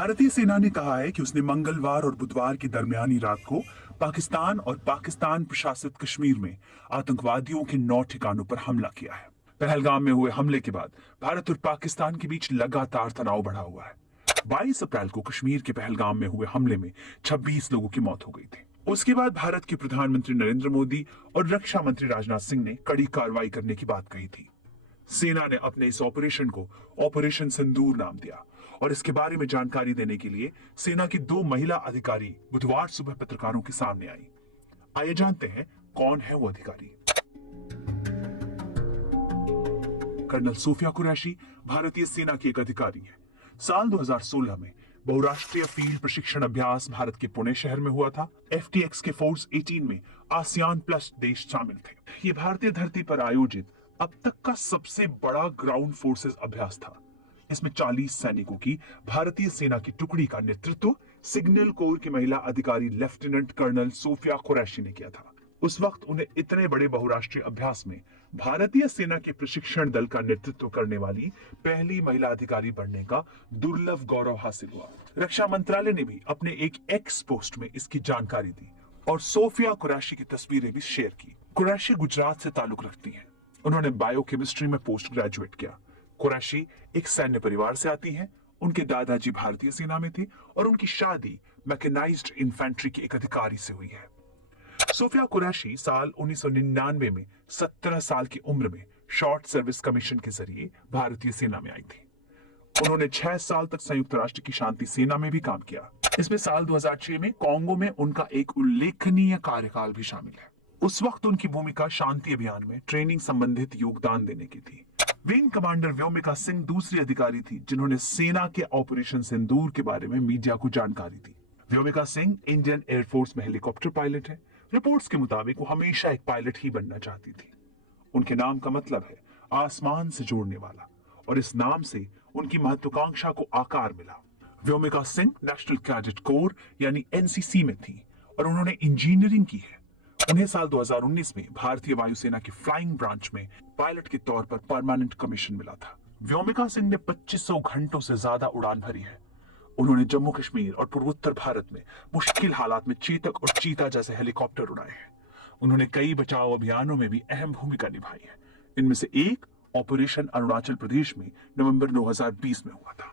भारतीय सेना ने कहा है कि उसने मंगलवार और बुधवार की दरमियानी रात को पाकिस्तान और पाकिस्तान प्रशासित कश्मीर में आतंकवादियों के 9 ठिकानों पर हमला किया है। पहलगाम में हुए हमले के बाद भारत और पाकिस्तान के बीच लगातार तनाव बढ़ा हुआ है। 22 अप्रैल को कश्मीर के पहलगाम में हुए हमले में 26 लोगों की मौत हो गई थी। उसके बाद भारत के प्रधानमंत्री नरेंद्र मोदी और रक्षा मंत्री राजनाथ सिंह ने कड़ी कार्रवाई करने की बात कही थी। सेना ने अपने इस ऑपरेशन को ऑपरेशन सिंदूर नाम दिया और इसके बारे में जानकारी देने के लिए सेना की 2 महिला अधिकारी बुधवार सुबह पत्रकारों के सामने आई। आइए जानते हैं कौन है वो अधिकारी। कर्नल सोफिया कुरैशी भारतीय सेना की एक अधिकारी है। साल 2016 में बहुराष्ट्रीय फील्ड प्रशिक्षण अभ्यास भारत के पुणे शहर में हुआ था। FTX के फोर्स 18 में आसियान प्लस देश शामिल थे। ये भारतीय धरती पर आयोजित अब तक का सबसे बड़ा ग्राउंड फोर्सेस अभ्यास था। इसमें 40 सैनिकों की भारतीय सेना की टुकड़ी का नेतृत्व सिग्नल कोर की महिला अधिकारी लेफ्टिनेंट कर्नल सोफिया कुरैशी ने किया था। उस वक्त उन्हें इतने बड़े बहुराष्ट्रीय अभ्यास में भारतीय सेना के प्रशिक्षण दल का नेतृत्व करने वाली पहली महिला अधिकारी बनने का दुर्लभ गौरव हासिल हुआ। रक्षा मंत्रालय ने भी अपने एक एक्स पोस्ट में इसकी जानकारी दी और सोफिया कुरैशी की तस्वीरें भी शेयर की। कुरैशी गुजरात से ताल्लुक रखती हैं। उन्होंने बायोकेमिस्ट्री में पोस्ट ग्रेजुएट किया। कुरैशी एक सैन्य परिवार से आती हैं। उनके दादाजी भारतीय सेना में थे और उनकी शादी मैकेनाइज्ड इन्फेंट्री के एक अधिकारी से हुई है। सोफिया कुरैशी साल 1999 में 17 साल की उम्र में शॉर्ट सर्विस कमीशन के जरिए भारतीय सेना में आई थी। उन्होंने 6 साल तक संयुक्त राष्ट्र की शांति सेना में भी काम किया। इसमें साल 2006 में कांगो में उनका एक उल्लेखनीय कार्यकाल भी शामिल है। उस वक्त उनकी भूमिका शांति अभियान में ट्रेनिंग संबंधित योगदान देने की थी। विंग कमांडर व्योमिका सिंह दूसरी अधिकारी थी जिन्होंने सेना के ऑपरेशन सिंदूर के बारे में मीडिया को जानकारी दी। व्योमिका सिंह इंडियन एयरफोर्स में हेलीकॉप्टर पायलट है। रिपोर्ट्स के मुताबिक वो हमेशा एक पायलट ही बनना चाहती थी। उनके नाम का मतलब है आसमान से जोड़ने वाला और इस नाम से उनकी महत्वाकांक्षा को आकार मिला। Vyomika Singh national cadet corps यानी NCC में थी और उन्होंने इंजीनियरिंग की है। उन्हें साल 2019 में भारतीय वायुसेना की फ्लाइंग ब्रांच में पायलट के तौर पर परमानेंट कमीशन मिला था। व्योमिका सिंह ने 2500 घंटों से ज्यादा उड़ान भरी है। उन्होंने जम्मू कश्मीर और पूर्वोत्तर भारत में मुश्किल हालात में चेतक और चीता जैसे हेलीकॉप्टर उड़ाए हैं। उन्होंने कई बचाव अभियानों में भी अहम भूमिका निभाई है। इनमें से एक ऑपरेशन अरुणाचल प्रदेश में नवंबर 2020 में हुआ था।